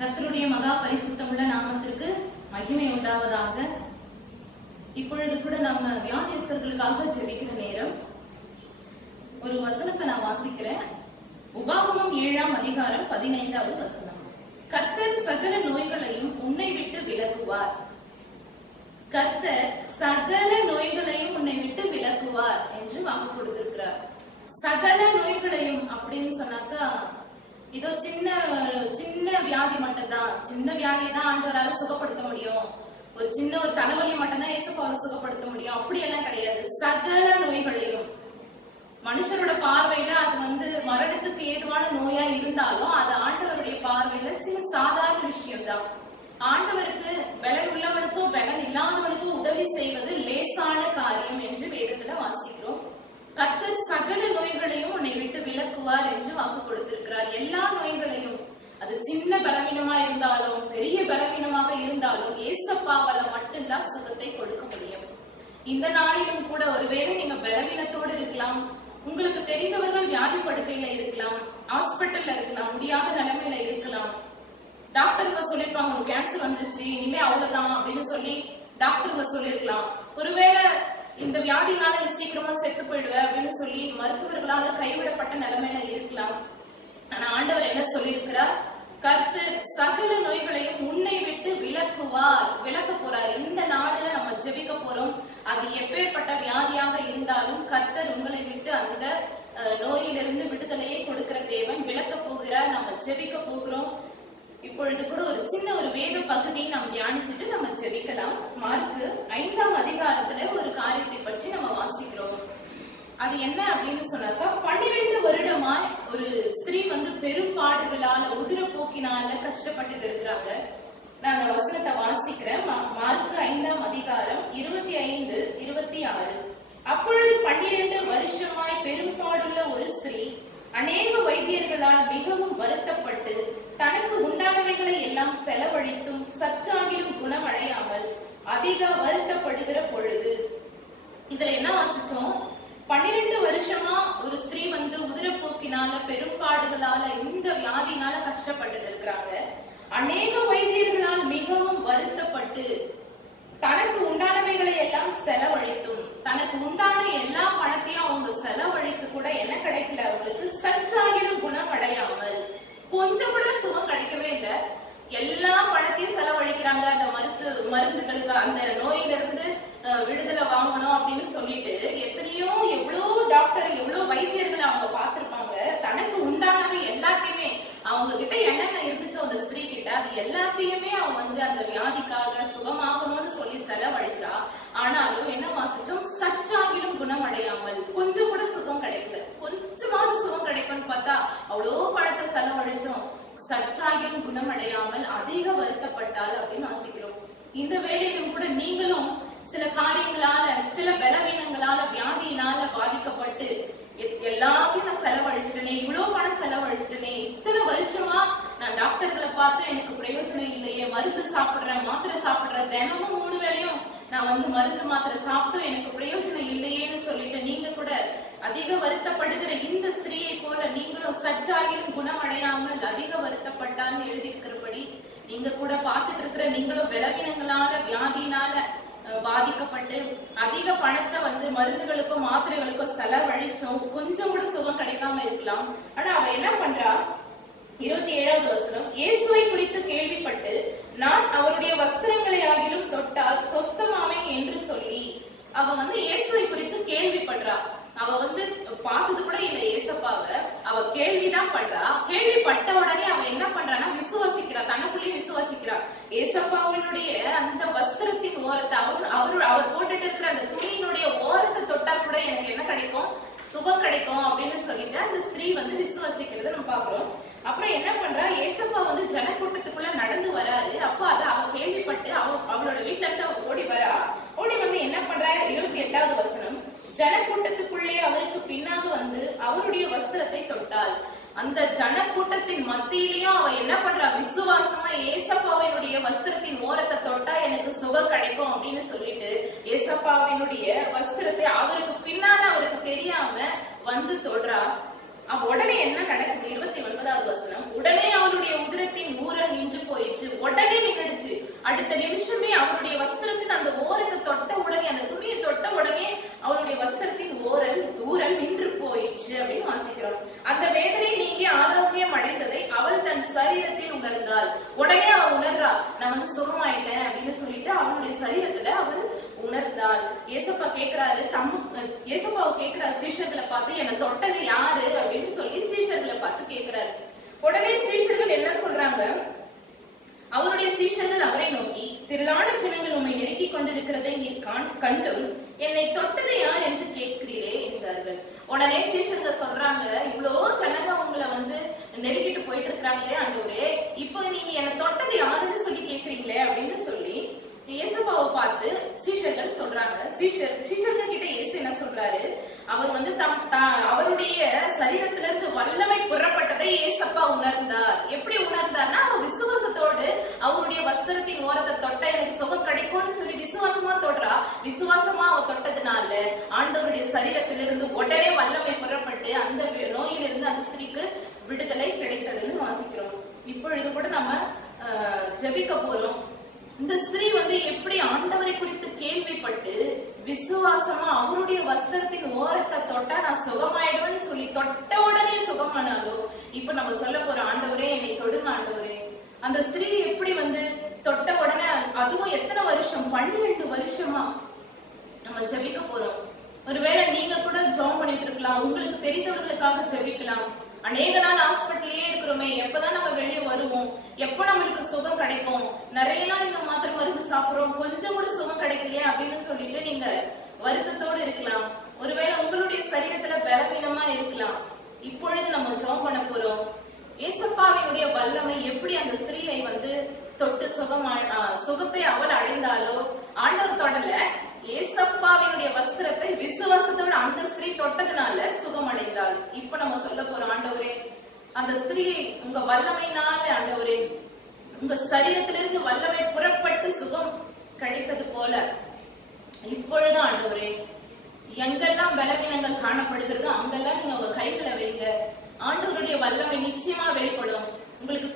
கர்த்தருடைய மகா பரிசுத்தமுள்ள நாமத்திற்கு மகிமை உண்டாவதாக. இப்பொழுது கூட நம்ம வியாதியஸ்தர்களுக்காக ஜெபிக்கிற நேரம். ஒரு வசனத்தை நான் வாசிக்கிறேன். உபாகமம் 7ஆம் அதிகாரம் 15வது வசனம். கர்த்தர் சகல நோய்களையும் உன்னை விட்டு விலக்குவார். கர்த்தர் சகல நோய்களையும் உன்னை விட்டு விலக்குவார் என்று வாக்கு கொடுத்திருக்கிறார். சகல நோய்களையும் அப்படின்னு சொன்னாக்கா இதோ சின்ன வியாதி மட்டும்தான், சின்ன வியாதியை தான் ஆண்டவரால சுகப்படுத்த முடியும், ஒரு சின்ன ஒரு தலைவலி மட்டும்தான் இயேசுவால சுகப்படுத்த முடியும், அப்படி எல்லாம் கிடையாது. சகல நோய்களையும் மனுஷரோட பார்வையில அது மரணத்துக்கு ஏதுவான நோயா இருந்தாலும் அது ஆண்டவருடைய பார்வையில சின்ன சாதாரண விஷயம் தான். ஆண்டவருக்கு பலன் உள்ளவனுக்கும் பலன் இல்லாதவனுக்கும் உதவி செய்வது லேசான காரியம் என்று வேதத்துல வாசிக்கிறோம். கர்த்தர் சகல நோய்களையும் உன்னை விட்டு விலக்குவார் என்று வாக்கு கொடுத்திருக்கிறார். எல்லா நோய்களையும், அது சின்ன பலவீனமா இருந்தாலும் பெரிய பலவீனமாக இருந்தாலும் ஏசப்பாவால மட்டும்தான் சுகத்தை கொடுக்க முடியும். இந்த நாளிலும் கூட ஒருவேளை நீங்க பலவீனத்தோடு இருக்கலாம், உங்களுக்கு தெரிந்தவர்கள் வியாதி படுக்கையில இருக்கலாம், ஹாஸ்பிட்டல்ல இருக்கலாம், முடியாத நிலைமையில இருக்கலாம். டாக்டருங்க சொல்லிருப்பாங்க கேன்சர் வந்துருச்சு, இனிமே அவ்வளவுதான் அப்படின்னு சொல்லி டாக்டருங்க சொல்லிருக்கலாம். ஒருவேளை இந்த வியாதினால நீ சீக்கிரமா செத்து போயிடுவ அப்படின்னு சொல்லி மருத்துவர்களால கைவிடப்பட்ட நிலைமையில இருக்கலாம். ஆனா ஆண்டவர் என்ன சொல்லியிருக்கிறார்? கர்த்தர் சகல நோய்களையும் உன்னை விட்டு விலக்க போறார். இந்த நாளில நம்ம ஜெபிக்க போறோம். அது எப்பேற்பட்ட வியாதியாக இருந்தாலும் கர்த்தர் உங்களை விட்டு அந்த நோயிலிருந்து விடுதலையை கொடுக்கிற தேவன் விலக்க போகிறார். நம்ம ஜெபிக்க போகிறோம். இப்பொழுது கூட ஒரு வேத பகுதியை நாம் தியானிச்சுட்டு நம்ம ஜெபிக்கலாம். மார்க்கு 5ஆம் அதிகாரத்துல ஒரு காரியத்தை பற்றி நம்ம வாசிக்கிறோம். அது என்ன அப்படின்னு சொன்னாக்கா, 12 வருடமாய் ஒரு ஸ்திரீ பெரும்பாடுகளால உதிரப்போக்கினால கஷ்டப்பட்டுட்டு இருக்கிறாங்க. நான் அந்த வசனத்தை வாசிக்கிறேன். மார்க்கு 5ஆம் அதிகாரம் 25, 26. அப்பொழுது 12 வருஷமாய் பெரும்பாடுள்ள ஒரு ஸ்திரீ அநேக வைத்தியர்களால் மிகவும் வருத்தப்பட்டு தனக்கு உண்டானவைகளை எல்லாம் செலவழித்தும் சற்றாகிலும் குணமடையாமல் அதிக வருத்தப்படுகிற பொழுது. இதுல என்ன வாசிச்சோம்? 12 வருஷமா ஒரு ஸ்திரீ உதிரப்போக்கினால பெரும்பாடுகளால இந்த வியாதினால கஷ்டப்பட்டு இருக்கிறாங்க. அநேக வைத்தியர்களால் மிகவும் வருத்தப்பட்டு தனக்கு உண்டானவைகளை எல்லாம் செலவழித்தும், தனக்கு உண்டான எல்லா பணத்தையும் அவங்க செலவழித்து கூட என்ன கிடைக்கல, அவங்களுக்கு சற்றாகிலும் குணம் அடையாமல், கொஞ்சம் கூட சுகம் கிடைக்கவே இல்லை. எல்லா பணத்தையும் செலவழிக்கிறாங்க அந்த மருந்துகளுக்கு, அந்த நோயிலிருந்து விடுதலை வாங்கணும் அப்படின்னு சொல்லிட்டு எவ்வளோ டாக்டர் எவ்வளோ வைத்தியர்களை அவங்க பார்த்திருப்பாங்க. தனக்கு உண்டானவை எல்லாத்தையுமே அவங்க கிட்ட என்னென்ன இருந்துச்சோ அந்த ஸ்திரீ கிட்ட அது எல்லாத்தையுமே அவங்க அந்த வியாதிக்காக சுகமாகணும்னு சொல்லி செலவழிச்சா. ஆனாலும் என்ன வாசிச்சோம்? சற்றாகிலும் குணம் அடையாமல், கொஞ்சம் கூட சுகம் கிடைக்கல. கொஞ்சமாவது சுகம் கிடைக்கும்னு பார்த்தா அவ்வளோ பணத்தை செலவழிச்சோம், சற்றாகிலும் குணம் அடையாமல் அதிக வருத்தப்பட்டால் அப்படின்னு வாசிக்கிறோம். இந்த வேளையிலும் கூட நீங்களும் சில காரியங்களால, சில பலவீனங்களால, வியாதியினால பாதிக்கப்பட்டு எல்லாத்தையும் நான் செலவழிச்சிட்டேனே, இவ்வளவு பணம் செலவழிச்சிட்டேனே, இத்தனை வருஷமா நான் டாக்டர்களை பார்த்து எனக்கு பிரயோஜனம் இல்லையே, மருந்து சாப்பிடுறேன், மாத்திரை சாப்பிடுறேன், தினமும் 3 வேளையும் நான் மருந்து மாத்திரை சாப்பிட்டு எனக்கு பிரயோஜனம் இல்லையேன்னு சொல்லிட்டு நீங்க கூட அதிக வருத்தப்படுகிற இந்த ஸ்திரீயை போல நீங்களும் சற்றாகிலும் குணமடையாமல் அதிக வருத்தப்பட்டான்னு எழுதியிருக்கிறபடி நீங்க கூட பார்த்துட்டு இருக்கிற நீங்களும் பலவீனங்களால, வியாதியினால பாதிக்கப்பட்டு அதிக பணத்தை மருந்துகளுக்கும் மாத்திரைகளுக்கும் செலவழிச்சோம், கொஞ்சம் கூட சுகம் கிடைக்காம இருக்கலாம். ஆனா அவ என்ன பண்றா? 27வது வசனம். இயேசுவை குறித்து கேள்விப்பட்டு நான் அவருடைய வஸ்திரங்களை ஆகிலும் தொட்டால் சொஸ்தமாவேன் என்று சொல்லி அவ இயேசுவை குறித்து கேள்விப்படுறா. அவ பார்த்தது கூட இல்ல ஏசப்பாவ, அவ கேள்விதான் பண்றா. கேள்விப்பட்ட உடனே அவ என்ன பண்றான்னா விசுவாசிக்கிறா, தனக்குள்ளே விசுவாசிக்கிறா. ஏசப்பாவினுடைய அந்த வஸ்திரத்தின் ஓரத்தை, அவர் போட்டுட்டு இருக்கிற அந்த துணியினுடைய ஓரத்தை தொட்டா கூட எனக்கு என்ன கிடைக்கும்? சுகம் கிடைக்கும் அப்படின்னு சொல்லிட்டு அந்த ஸ்திரீ விசுவாசிக்கிறத நம்ம பாக்குறோம். அப்புறம் என்ன பண்றா? ஏசப்பா ஜனக்கூட்டத்துக்குள்ள நடந்து வராரு. அப்ப அதை அவ கேள்விப்பட்டு அவளோட வீட்டுல இருந்து ஓடி வரா. ஓடி என்ன பண்றா? 28வது வசனம். ஜனக்கூட்டத்துக்குள்ளே அவருக்கு பின்னாக அவருடைய வஸ்திரத்தை தொட்டாள். அந்த ஜனக்கூட்டத்தின் மத்தியிலையும் அவ என்ன பண்றா? விசுவாசமா ஏசப்பாவினுடைய வஸ்திரத்தின் ஓரத்தை தொட்டா எனக்கு சுகம் கிடைக்கும் அப்படின்னு சொல்லிட்டு ஏசப்பாவினுடைய வஸ்திரத்தை அவருக்கு பின்னால அவருக்கு தெரியாம தொடுறா. உடனே என்ன நடக்குது? 29வது வசனம். உடனே அவளுடைய உதிரத்தின் ஊரல் நின்று போய் உடனே நின்றுடுச்சு. அடுத்த நிமிஷமே அவருடைய வஸ்திரத்தின் அந்த ஓரத்தை தொட்ட உடனே, அந்த துணியை தொட்ட உடனே அவருடைய வஸ்திரத்தின் ஊரல் நின்று போயிடுச்சு அப்படின்னு வாசிக்கிறோம். அந்த வேதனை நீங்கி ஆரோக்கியம் அடைந்ததை அவள் தன் சரீரத்தில் உணர்ந்தாள். உடனே அவள் உணர்றா, நான் வந்து சுகமாயிட்டேன் அப்படின்னு சொல்லிட்டு அவளுடைய சரீரத்துல அவள் உணர்ந்தாள். ஏசப்பா கேக்குறாரு, ஏசப்பாவை கேக்குறாரு சீஷர்களை பார்த்து, என்னை தொட்டது யாரு அப்படின்னு சொல்லி சீஷர்களை பார்த்து கேக்குறாரு. உடனே சீஷர்கள் என்ன சொல்றாங்க? அவருடைய சீஷர்கள் அவரை நோக்கி, திரளான ஜனங்கள் உம்மை நெருக்கிக் கொண்டிருக்கிறதை நீர் கண்டும் என்னை தொட்டது யார் என்று கேட்கிறீரே என்றார்கள். உடனே சீஷர்கள் சொல்றாங்க, இவ்வளோ ஜனங்க உங்களை வந்து நெருக்கிட்டு போயிட்டு இருக்கிறாங்களே ஆண்டவரே, இப்போ நீங்க என்னை தொட்டது யாருன்னு சொல்லி கேக்குறீங்களே அப்படின்னு சொல்லி இயேசுவை பார்த்து சீஷர்கள் சொல்றாங்க. சீஷர்கள் கிட்ட இயேசு என்ன சொல்றாரு? அவர் வந்து அவருடைய சரீரத்திலிருந்து வல்லமை புறப்பட்டதை இயேசப்பா உணர்ந்தார். எப்படி உணர்ந்தார்னா, அவர் விசுவாசத்தோடு அவருடைய வஸ்திரத்தின் ஓரத்தை தொட்ட எனக்கு சுகம் கிடைக்கும்னு சொல்லி விசுவாசமா தொடுறா. விசுவாசமா அவர் தொட்டதுனால ஆண்டவருடைய சரீரத்திலிருந்து உடனே வல்லமை புறப்பட்டு அந்த நோயிலிருந்து அந்த ஸ்திரீக்கு விடுதலை கிடைத்ததுன்னு வாசிக்கிறோம். இப்பொழுது கூட நம்ம ஜெபிக்க போறோம். இந்த ஸ்திரீ வந்து எப்படி ஆண்டவரை குறித்து கேள்விப்பட்டு விசுவாசமா அவருடைய வஸ்திரத்தின் ஓரத்தை தொட்டா நான் சுகமாயிடுவேன்னு சொல்லி தொட்ட உடனே சுகமானாலோ, இப்ப நம்ம சொல்ல போற ஆண்டவரே என்னை தொடுங்க ஆண்டவரே. அந்த ஸ்திரீ எப்படி வந்து தொட்ட உடனே, அதுவும் எத்தனை வருஷம், 12 வருஷமா நம்ம ஜெபிக்க போறோம். ஒருவேளை நீங்க கூட ஜெபம் பண்ணிட்டு இருக்கலாம், உங்களுக்கு தெரிந்தவர்களுக்காக ஜெபிக்கலாம். அநேக நாள் ஹாஸ்பிட்டலே இருக்கிறோமே, எப்பதான் நம்ம வெளியே வருவோம், எப்ப நம்மளுக்கு சுகம் கிடைக்கும், நிறைய நாள் இந்த மாத்திரை மருந்து சாப்பிடுறோம், கொஞ்சம் கூட சுகம் கிடைக்கலையே அப்படின்னு சொல்லிட்டு நீங்க வருத்தத்தோடு இருக்கலாம். ஒருவேளை உங்களுடைய சரீரத்துல பலவீனமா இருக்கலாம். இப்பொழுது நம்ம ஜெபம் பண்ண போறோம். ஏசப்பாவினுடைய வல்லமை எப்படி அந்த ஸ்திரீயை வந்து தொட்டு சுகத்தை அவள் அடைந்தாலோ, ஆண்டவர் தொடல, ஏசப்பாவினுடைய வஸ்திரத்தை விசுவாசத்தோட அந்த ஸ்திரீ தொட்டதுனால சுகம் அடைந்தாள். இப்ப நம்ம சொல்ல போறோம், ஆண்டவரே அந்த ஸ்திரீயை உங்க வல்லமையினால ஆண்டவரே, உங்க சரீரத்திலிருந்து வல்லமை புறப்பட்டு சுகம் கிடைத்தது போல இப்பொழுது ஆண்டவரே, எங்கெல்லாம் பலவீனங்கள் காணப்படுகிறதோ அங்கெல்லாம் நீங்க உங்க கைகளை வைங்க. ஆண்டவருடைய வல்லமை நிச்சயமா வெளிப்படும். உங்களுக்கு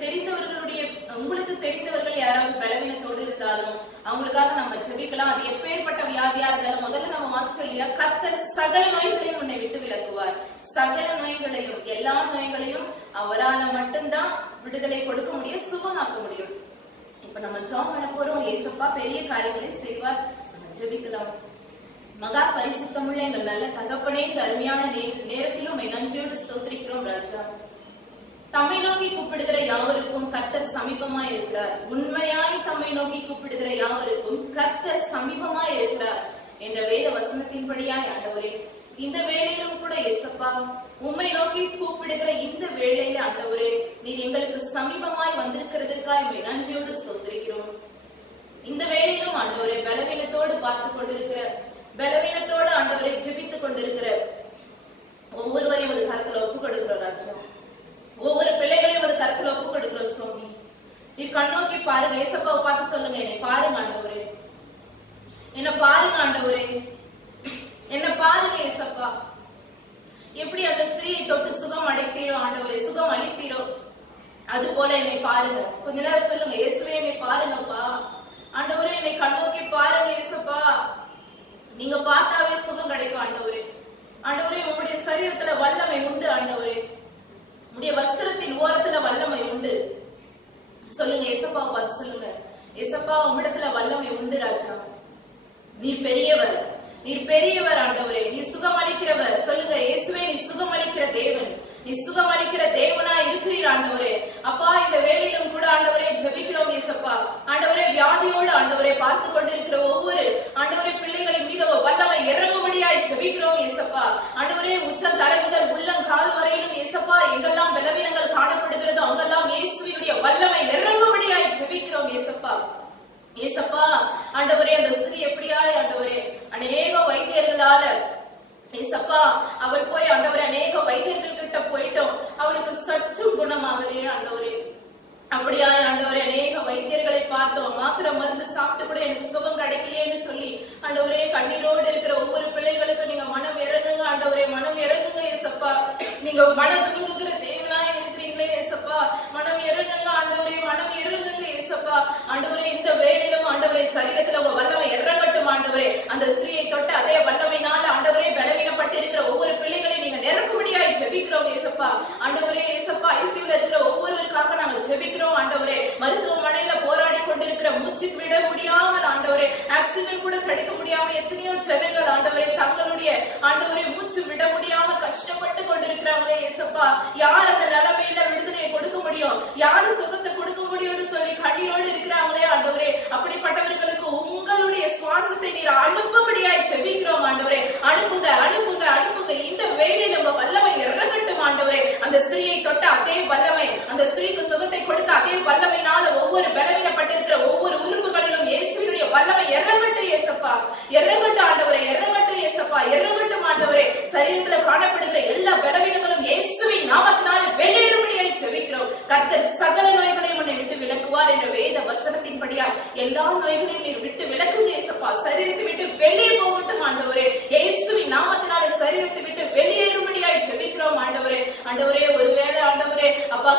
தெரிந்தவர்கள் யாராவது பலவீனத்தோடு இருந்தாலும் அவங்களுக்காக நம்ம ஜெபிக்கலாம். அது எப்பேற்பட்ட வியாதியா இருந்தாலும் முதல்ல நம்ம மாஸ்டர் இல்லையா, கர்த்தர் சகல நோய்களையும் உன்னை விட்டு விலக்குவார். சகல நோய்களையும், எல்லா நோய்களையும் அவரால மட்டும்தான் விடுதலை கொடுக்க முடியும், சுகமாக்க முடியும். இப்ப நம்ம ஜெபம் பண்ண போறோம். ஏசப்பா பெரிய காரியங்களை செய்வார். நம்ம ஜெபிக்கலாம். மகா பரிசுத்தமுள்ள எங்கள் நல்ல தகப்பனே, இந்த அருமையான நேரத்திலும் நன்றியோடு ஸ்தோத்திரிக்கிறோம் ராஜா. தம்மை நோக்கி கூப்பிடுகிற யாவருக்கும் கர்த்தர் சமீபமாய் இருக்கிறார். உண்மையாய் தம்மை நோக்கி கூப்பிடுகிற யாவருக்கும் கர்த்தர் சமீபமாய் இருக்கிறார் என்ற வேத வசனத்தின்படியாய் ஆண்டவரே, இந்த வேளையிலும் கூட ஏசப்பா உம்மை நோக்கி கூப்பிடுகிற இந்த வேளையில ஆண்டவரே, நீர் எங்களுக்கு சமீபமாய் வந்திருக்கிறதற்காய் நன்றியோடு ஸ்தோத்திரிக்கிறோம். இந்த வேளையிலும் ஆண்டவரே, பலவீனத்தோடு பார்த்து கொண்டிருக்கிற, பலவீனத்தோடு ஆண்டவரை ஜெபித்துக் கொண்டிருக்கிற ஒவ்வொருவரையும் ஒரு கருத்துல ஒப்பு கொடுக்கிறோம் ராஜா. ஒவ்வொரு பிள்ளைகளையும் ஒரு கருத்துல ஒப்பு கொடுக்கிறோம் சுவாமி. நீ கண்ணோக்கி பாருங்க. ஏசப்பாவை பார்த்து சொல்லுங்க, என்னை பாருங்க ஆண்டவரே, என்ன பாருங்க ஆண்டவரே, என்ன பாருங்க ஏசப்பா. எப்படி அந்த ஸ்திரீயை தொட்டு சுகம் அடைத்தீரோ ஆண்டவரே, சுகம் அளித்தீரோ, அது போல என்னை பாருங்க. கொஞ்ச நேரம் சொல்லுங்க, இயேசுவே என்னை பாருங்கப்பா. ஆண்டவரே என்னை கண்ணோக்கி பாருங்க ஏசப்பா. நீங்க பார்த்தாவே சுகம் கிடைக்கும் ஆண்டவரே. ஆண்டவரே உங்களுடைய சரீரத்துல வல்லமை உண்டு ஆண்டவரே, உங்களுடைய வஸ்திரத்தின் ஓரத்துல வல்லமை உண்டு. சொல்லுங்க ஏசப்பா பார்த்து சொல்லுங்க, ஏசப்பா உம்மிடத்துல வல்லமை உண்டு ராஜா. நீர் பெரியவர், நீர் பெரியவர் ஆண்டவரே, நீ சுகம் அளிக்கிறவர். சொல்லுங்க இயேசுவே, நீ சுகம் அளிக்கிற தேவன், நீ சுகம் அளிக்கிற தேவனா இருக்கிறீர் ஆண்டவரே. அப்பா இந்த வேளையிலும் கூட ஆண்டவரே ஜெபிக்கிறோம் ஏசப்பா. ஆண்டவரே வியாதியோடு ஆண்டவரை பார்த்து கொண்டிருக்கிற ஒவ்வொரு ஆண்டவரே பிள்ளைகளின் மீது வல்லமை இறங்கும்படியாய் ஜெபிக்கிறோம் ஏசப்பா. ஆண்டவரே உச்சம் தலை முதல் உள்ளம் கால் வரையிலும் ஏசப்பா, எங்கெல்லாம் பலவீனங்கள் காணப்படுகிறதோ அங்கெல்லாம் இயேசுவினுடைய வல்லமை இறங்கும்படியாய் ஜெபிக்கிறோம் ஏசப்பா. ஏசப்பா ஆண்டவரே, அந்த ஸ்திரீ எப்படியாய் ஆண்டவரே அநேக வைத்தியர்களால ஏசப்பா அவள் போய் ஆண்டவரே அநேக வைத்தியர்கள் கிட்ட போயிட்டோம், அவளுக்கு சற்றும் குணமாகலையே ஆண்டவரே. அப்படியாய் ஆண்டவரே அநேக வைத்தியர்களை பார்த்தோம், மாத்திரை மருந்து சாப்பிட்டு கூட எனக்கு சுகம் கிடைக்கலையேன்னு சொல்லி ஆண்டவரே கண்ணீரோடு இருக்கிற ஒவ்வொரு பிள்ளைகளுக்கு நீங்க மனம் இறங்குங்க ஆண்டவரே, மனம் இறங்குங்க ஏசப்பா. நீங்க மனம் துணுங்குகிற தேவனாய் இருக்கிறீங்களே ஏசப்பா, மனம் இறங்குங்க ஆண்டவரே, மனம் இறங்குங்க ஏசப்பா. ஆண்டவரே இந்த வேளையிலும் ஆண்டவரே சரீரத்துல உங்க வல்லமை இறங்கட்டும் ஆண்டவரே. அந்த ஸ்திரீயை தொட்ட அதே வல்லமையினால ஆண்டவரே பலவீனப்பட்டு இருக்கிற ஒவ்வொரு பிள்ளைகளையும் நீங்க நிரப்பும்படியாய் ஜெபிக்கிறோம் ஏசப்பா. ஆண்டவரே ஏசப்பா ஐசியூல இருக்கிற ஒவ்வொருவருக்காக நாங்க ஜெபிக்கிறோம் ஆண்டவரே. மருத்துவமனையில போராடி கொண்டிருக்கிற மூச்சு விட முடியாமல் ஆண்டவரே ஆக்சிஜன் கூட கிடைக்க முடியாம எத்தனையோ ஜனங்கள் ஆண்டவரே தங்களுடைய ஆண்டவரே மூச்சு விட முடியாம கஷ்டப்பட்டு கொண்டிருக்கிறாங்களே ஏசப்பா. யார் அந்த நிலைமையில விடுதலையை கொடுக்க முடியும், யாரு சுகத்தை கொடுக்க முடியும்னு சொல்லி கண்ணீரோடு இருக்கிறாங்களே ஆண்டவரே. அப்படிப்பட்டவர்களுக்கு உங்களுடைய சுவாசத்தை நீர் அனுப்பும்படியாய் ஜெபிக்கிறோம் ஆண்டவரே. அனுப்புங்க அனுப்புங்க அனுப்புங்க. இந்த வேளையில நம்ம வல்லமை இறங்கட்டும் ஆண்டவரே. அந்த ஸ்திரீயை தொட்ட அதே வல்லமை, அந்த ஸ்திரீக்கு சுகத்தை கொடுத்த அதே வல்லமையினால ஒவ்வொரு பலவீனப்பட்டிருக்கிற ஒவ்வொரு உறுப்புகளிலும் இயேசுவினுடைய வல்லமை இறங்கட்டும் ஏசப்பா. இறங்கட்டும் ஆண்டவரே, இறங்கட்டும் ஏசப்பா, இறங்கட்டும் ஆண்டவரே. சரீரத்துல காணப்படுகிற எல்லா பலவீனங்களும் இயேசுவின் நாமத்தினால வெளியேறும்படியாய் ஜெபிக்கிறோம். கர்த்தர் சகல நோய்களையும் உன்னை விட்டு விலக்குவார் என்ற வேத வசனத்தின்படியா எல்லா நோய்களையும் நீர் விட்டு விலக்குங்க ஏசப்பா. சரீரத்தை விட்டு வெளியே போகட்டும் ஆண்டவரே. இயேசுவின் நாமத்தினால சரீரத்தை விட்டு வெளியேறும்படியாய் ஜெபிக்கிறோம் ஆண்டவரே. ஆண்டவரே ஒருவேளை ஆண்டவரே அப்பா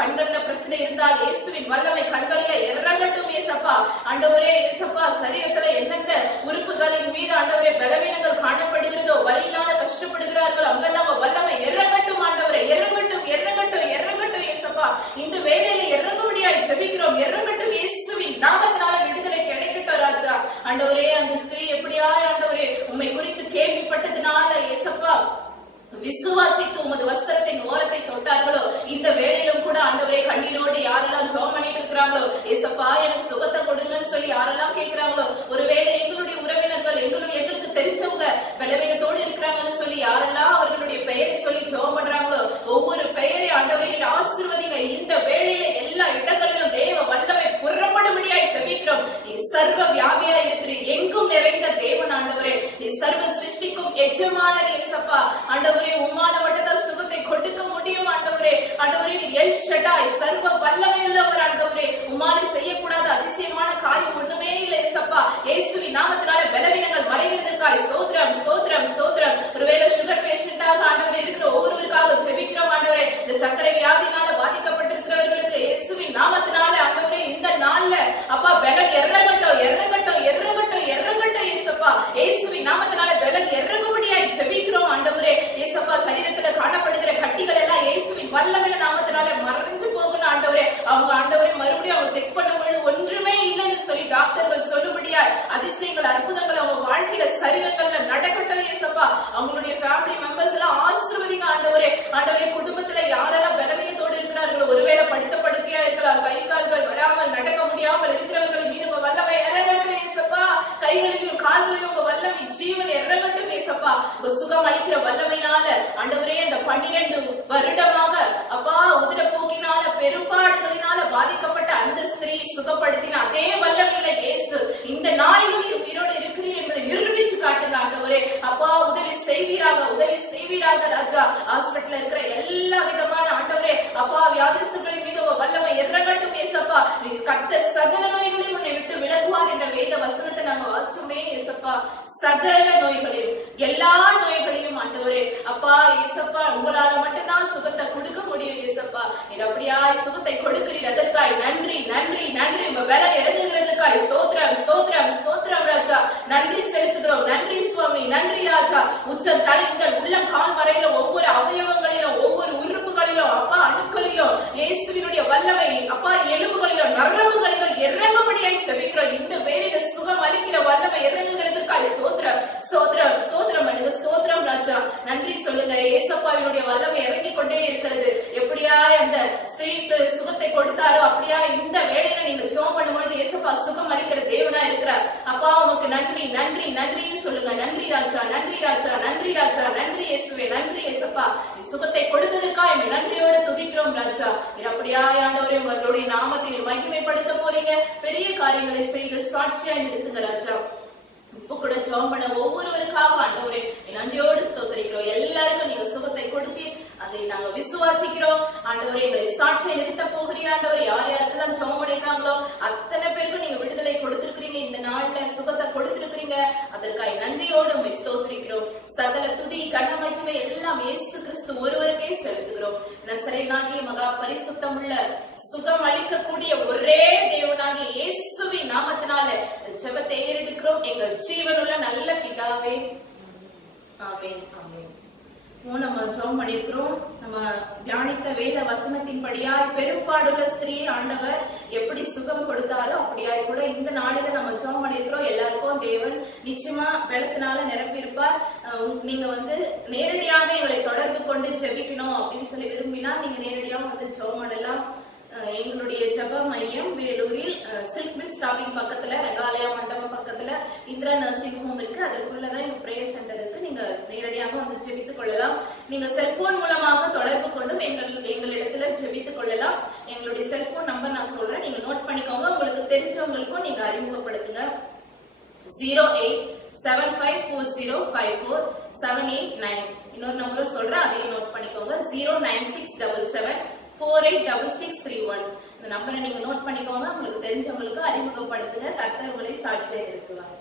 கண்களில பிரச்சனை இருந்தால் இயேசுவின் வல்லமை கண்களில இறங்கட்டும் ஏசப்பா. ஆண்டவரே ஏசப்பா சரீரத்துல எந்தெந்த உறுப்புகளின் மீது ஆண்டவரே பலவீனங்கள் காணப்படுகிறதோ, வலியினால கஷ்டப்படுகிறார்கள், அங்கெல்லாம் வல்லமை இறங்கட்டும் ஆண்டவரே. இறங்கட்டும் இறங்கட்டும் இறங்கட்டும் ஏசப்பா. இந்த வேளையில இறங்கும்படியாய் ஜெபிக்கிறோம். இறங்கட்டும் இயேசுவின் நாமத்தினால விடுதலை கிடைக்கட்டும் ராஜா. ஆண்டவரே அந்த ஸ்திரீ எப்படியாய் ஆண்டவரே உம்மை குறித்து கேள்விப்பட்டதுனால ஏசப்பா விசுவாசித்து உமது வஸ்திரத்தின் ஓரத்தை தொட்டார்களோ, இந்த வேளையிலும் கூட ஆண்டவரே கண்ணீரோடு யாரெல்லாம் ஜெபம் பண்ணிட்டு இருக்கிறாங்களோ ஏசப்பா எனக்கு சுகத்தை கொடுங்கன்னு சொல்லி யாரெல்லாம் கேட்கிறாங்களோ, ஒருவேளை எங்களுடைய உறவினர்கள் எங்களுக்கு தெரிஞ்சவங்க பலவீனத்தோடு இருக்கிறாங்கன்னு சொல்லி யாரெல்லாம் அவர்களுடைய பெயரை சொல்லி ஜெபம் பண்றாங்களோ, ஒவ்வொரு பெயரை ஆண்டவரே நீர் ஆசீர்வதிங்க. இந்த வேளையில எல்லா இடங்களிலும் தேவ வல்லமை புறப்படும்படியாய் ஜெபிக்கிறோம். நீ சர்வ வியாபியா இருக்கிற எங்கும் நிறைந்த தேவன் ஆண்டவரே. நீ சர்வ சிருஷ்டிக்கும் எஜமானர் ஏசப்பா. ஆண்டவரே உம்மால மட்டும்தான் சுகத்தை கொடுக்க முடியும் ஆண்டவரே. ஆண்டவரே நீர் எல் ஷடாய் சர்வ வல்லமை உள்ளவர் ஆண்டவரே. உம்மால செய்யக்கூடாத அதிசயமான காரியம் ஒண்ணுமே இல்லை ஏசப்பா. இயேசுவின் நாமத்தினால பலவீனங்கள் மறைகிறதற்காய் ஸ்தோத்திரம் ஸ்தோத்திரம் ஸ்தோத்திரம். ஒருவேளை சுகர் பேஷண்டாக ஆண்டவரே இருக்கிற ஒவ்வொருவருக்காக ஜெபிக்கிறோம் ஆண்டவரே. இந்த சர்க்கரை வியாதினால பாதிக்கப்பட்டிருக்கிறவர்களுக்கு இயேசுவின் நாமத்தினால ஆண்டவரே இந்த நாள்ல அப்பா பலன் இறங்கட்டும் இறங்கட்டும் இறங்கட்டும் இறங்கட்டும் ஏசப்பா. இயேசுவின் நாமத்தினால பலன் இறங்கும்படியாய் ஜெபிக்கிறோம் ஆண்டவரே. ஏசப்பா சரீரத்துல காணப்படுகிற கட்டிகள் எல்லாம் இயேசுவின் வல்லமையில நாமத்தினால மறைஞ்சு போகணும் ஆண்டவரே. அவங்க ஆண்டவரே மறுபடியும் அவங்க செக் பண்ணும்போது ஒன்றுமே இல்லைன்னு சொல்லி டாக்டர்கள் சொல்லும்படியா அதிசயங்கள் அற்புதங்கள் அவங்க வாழ்க்கையில சரீரங்கள்ல நடக்கட்டும் ஏசப்பா. அவங்களுடைய ஃபேமிலி மெம்பர்ஸ் எல்லாம் ஆசீர்வதிங்க ஆண்டவரே. ஆண்டவரே குடும்பத்துல யாரெல்லாம் பலவீனத்தோடு இருக்கிறார்களோ, ஒருவேளை படுத்த படுக்கையா இருக்கலாம், கை கால்கள் வராமல் நடக்க முடியாமல் இருக்கிறவர்கள் மீது உங்க வல்லமை இறங்கட்டும் ஏசப்பா. கைகளிலும் கால்களிலும் உங்க வல்லமை ஜீவன் இறங்கட்டும் ஏசப்பா. உங்க சுகம் அளிக்கிற வல்லமையினால ஆண்டவரே இந்த 12 வருடமாக அப்பா உதிரப்போக்கினால பெரும்பாடுகளினால பாதிக்கப்பட்ட அந்த ஸ்திரீ சுகப்படுத்தின அதே வல்லமையுள்ள இயேசு இந்த நாளிலும் நீர் உயிரோடு இருக்கிறீர் என்பதை நிரூபிச்சு காட்டுங்க ஆண்டவரே. அப்பா உதவி செய்வீராக ராஜா. ஹாஸ்பிட்டல்ல இருக்கிற எல்லா விதமான ஆண்டவரே அப்பா வியாதிஸ்தர்களின் மீது வல்லமை இறங்கட்டும் ஏசப்பா. நீ கர்த்தர் சகல நோய்களையும் உன்னை விட்டு விலகுவார் என்ற வேத வசனத்தை நாங்க வாசிச்சோமே ஏசப்பா. சகல நோய்களையும் எல்லா நோய்களையும் ஆண்டவரே அப்பா ஏசப்பா உங்களால மட்டும்தான் சுகத்தை கொடுக்க முடியும் ஏசப்பா. நீர் அப்படியாய் சுகத்தை கொடுக்கிறீர். அதற்காய் நன்றி நன்றி நன்றி. உங்க பலம் இறங்குகிறதுக்காய் ஸ்தோத்திரம் ஸ்தோத்திரம் ஸ்தோத்திரம் ராஜா. நன்றி செலுத்துகிறோம். நன்றி சுவாமி, நன்றி ராஜா. உச்ச தலை முதல் உள்ளம் கால் வரையில ஒவ்வொரு அவயவங்களிலும் ஒவ்வொரு உறுப்புகளிலும் அப்பா அணுக்களிலும் இயேசுவினுடைய வல்லமை அப்பா எலும்புகளிலும் நரம்புகளிலும் இறங்கும்படியாய் ஜெபிக்கிறோம். இந்த வேளையில சுகம் அளிக்கிற வல்லமை இறங்குகிறதுக்காய் ஸ்தோத்திரம் ஸ்தோத்திரம் ஸ்தோத்திரம் பண்ணுங்க. ஸ்தோத்திரம் ராஜா. நன்றி சொல்லுங்க. ஏசப்பாவினுடைய வல்லமை இறங்கி கொண்டே இருக்கிறது. எப்படியா அந்த ஸ்திரீக்கு சுகத்தை கொடுத்தாரோ அப்படியா இந்த வேளையில நீங்க ஜெபம் பண்ணும்பொழுது ஏசப்பா சுகம் அளிக்கிற தேவனா இருக்கிறார். அப்பா உமக்கு நன்றி நன்றி நன்றின்னு சொல்லுங்க. நன்றி ராஜா, நன்றி ராஜா, நன்றி ராஜா, நன்றி இயேசுவே, நன்றி இயேசப்பா. சுகத்தை கொடுத்ததற்காக நன்றியோடு துதிக்கிறோம் ராஜா. அப்படியா ஆண்டவரே உங்களுடைய நாமத்தை மகிமைப்படுத்த போறீங்க. பெரிய காரியங்களை செய்து சாட்சியாய் நிறுத்துங்க ராஜா. இப்ப கூட ஜெபம் பண்ண ஒவ்வொருவருக்காக ஆண்டவரே நன்றியோடு ஸ்தோத்திரிக்கிறோம். எல்லாருக்கும் நீங்க சுகத்தை கொடுத்து அதை நாங்க விசுவாசிக்கிறோம் ஆண்டவரே. எங்களை சாட்சியை நிறுத்த போகிறீங்க ஆண்டவரே. யார் யாருக்கெல்லாம் ஜெபம் பண்ணிருக்காங்களோ அத்தனை பேருக்கும் நீங்க விடுதலை கொடுத்திருக்கிறீங்க. இந்த நாள்ல சுகத்தை கொடுத்திருக்கிறீங்க. அதற்காக நன்றியோடு உம்மை ஸ்தோத்திரிக்கிறோம். சகல துதி கன மகிமை எல்லாம் இயேசு கிறிஸ்து ஒருவருக்கே செலுத்துகிறோம். நசரேயனாகிய மகா பரிசுத்தமுள்ள சுகம் அளிக்கக்கூடிய ஒரே தேவனாகிய எங்கள் ஜீவனுள்ள நல்ல பிதாவே, ஆமென் ஆமென். நம்ம ஜெபம் பண்ணிருக்கிறோம். நம்ம தியானித்த வேத வசனத்தின்படியாய் பெரும்பாடுள்ள ஸ்திரீ ஆண்டவர் எப்படி சுகம் கொடுத்தாரோ அப்படியாய் கூட இந்த நாளில நம்ம ஜெபம் பண்ணிருக்கிறோம். எல்லாருக்கும் தேவன் நிச்சயமா பலத்தினால நிரப்பியிருப்பார். நீங்க நேரடியாக எங்களை தொடர்பு கொண்டு ஜெபிக்கணும் அப்படின்னு சொல்லி விரும்பினா நீங்க நேரடியாக ஜெபம் பண்ணலாம். எங்களுடைய ஜெப மையம் வேலூரில் சில்க் மில் ஸ்டாப்பிங் பக்கத்துல, ரங்காலயா மண்டபம் பக்கத்துல இந்திரா நர்சிங் ஹோம் இருக்கு. அதற்குள்ளதான் எங்க பிரேயர் சென்டர் இருக்கு. நீங்க நேரடியாக ஜெபித்துக் கொள்ளலாம். நீங்க செல்போன் மூலமாக தொடர்பு கொண்டும் எங்களிடத்துல ஜெபித்துக் கொள்ளலாம். எங்களுடைய செல்போன் நம்பர் நான் சொல்றேன், நீங்க நோட் பண்ணிக்கோங்க. உங்களுக்கு தெரிஞ்சவங்களுக்கும் நீங்க அறிமுகப்படுத்துங்க. 0875405478 இன்னொரு நம்பரும் சொல்றேன், அதையும் நோட் பண்ணிக்கோங்க. 09677486631 இந்த நம்பரை நீங்க நோட் பண்ணிக்கோங்க. உங்களுக்கு தெரிஞ்சவங்களுக்கு அறிமுகப்படுத்துங்க. கர்த்தர் உங்களை சாட்சியாக இருக்குவார்.